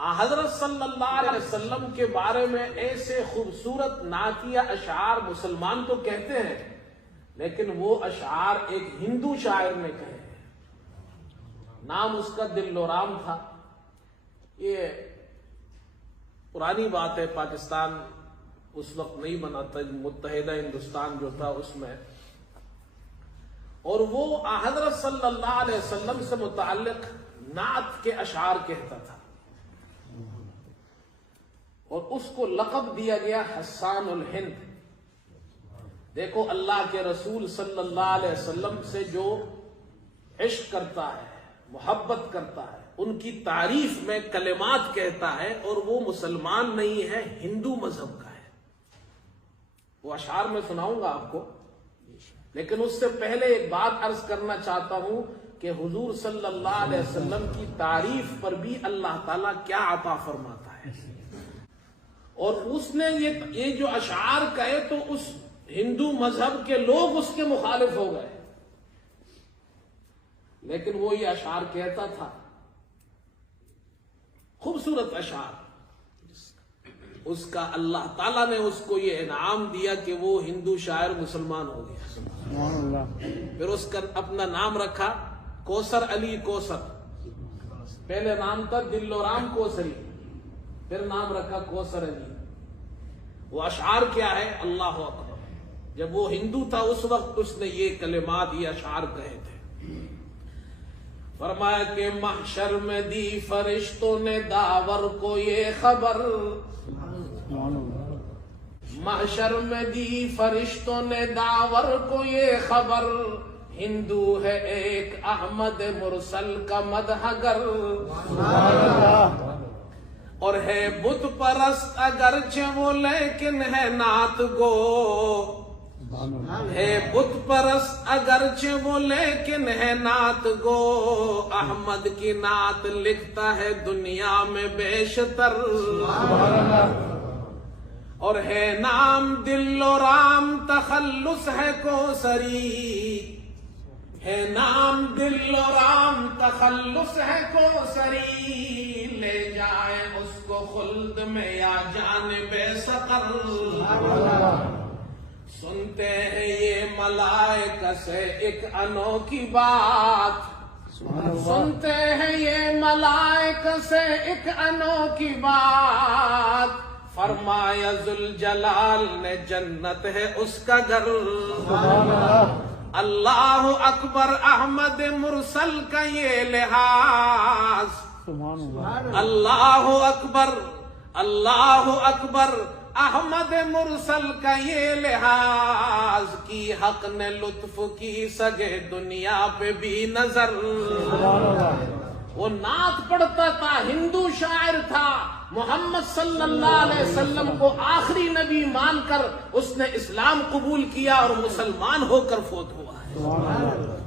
حضرت صلی اللہ علیہ وسلم کے بارے میں ایسے خوبصورت نعتیہ اشعار مسلمان تو کہتے ہیں، لیکن وہ اشعار ایک ہندو شاعر نے کہے ہیں۔ نام اس کا دلورام تھا۔ یہ پرانی بات ہے، پاکستان اس وقت نہیں بنا تھا، متحدہ ہندوستان جو تھا اس میں، اور وہ حضرت صلی اللہ علیہ وسلم سے متعلق نعت کے اشعار کہتا تھا، اور اس کو لقب دیا گیا حسان الہند۔ دیکھو اللہ کے رسول صلی اللہ علیہ وسلم سے جو عشق کرتا ہے، محبت کرتا ہے، ان کی تعریف میں کلمات کہتا ہے، اور وہ مسلمان نہیں ہے، ہندو مذہب کا ہے۔ وہ اشعار میں سناؤں گا آپ کو، لیکن اس سے پہلے ایک بات عرض کرنا چاہتا ہوں کہ حضور صلی اللہ علیہ وسلم کی تعریف پر بھی اللہ تعالیٰ کیا عطا فرماتا ہے۔ اور اس نے یہ جو اشعار کہے تو اس ہندو مذہب کے لوگ اس کے مخالف ہو گئے، لیکن وہ یہ اشعار کہتا تھا، خوبصورت اشعار۔ اس کا اللہ تعالیٰ نے اس کو یہ انعام دیا کہ وہ ہندو شاعر مسلمان ہو گیا۔ پھر اس کا اپنا نام رکھا کوثر علی کوثر۔ پہلے نام تھا دلورام کوثری، پھر نام رکھا کوثر علی۔ وہ اشعار کیا ہے؟ اللہ اکبر۔ جب وہ ہندو تھا اس وقت اس نے یہ کلمات، یہ اشعار کہے تھے۔ فرمایا کہ محشر میں دی فرشتوں نے داور کو یہ خبر، محشر میں دی فرشتوں نے داور کو یہ خبر، ہندو ہے ایک احمد مرسل کا مدحگر، اور ہے بت پرست اگرچہ وہ لیکن ہے نعت گو، ہے بت پرست اگرچہ وہ لیکن ہے نعت گو، احمد کی نعت لکھتا ہے دنیا میں بیشتر، اور ہے نام دل و رام تخلص ہے کوثری، ہے نام دل و رام تخلص ہے کوثری، لے جائے اس کو خلد میں یا جانب سقر، سنتے ہیں یہ ملائکہ سے ایک انوکھی بات، سنتے ہیں یہ ملائکہ سے ایک انوکھی بات، فرمایا ذوالجلال نے جنت ہے اس کا گھر، اللہ اکبر احمد مرسل کا یہ لحاظ، اللہ اکبر اللہ اکبر احمد مرسل کا یہ لحاظ، کی حق نے لطف کی سگے دنیا پہ بھی نظر۔ وہ نعت پڑھتا تھا، ہندو شاعر تھا، محمد صلی اللہ علیہ وسلم کو آخری نبی مان کر اس نے اسلام قبول کیا اور مسلمان ہو کر فوت ہوا ہے۔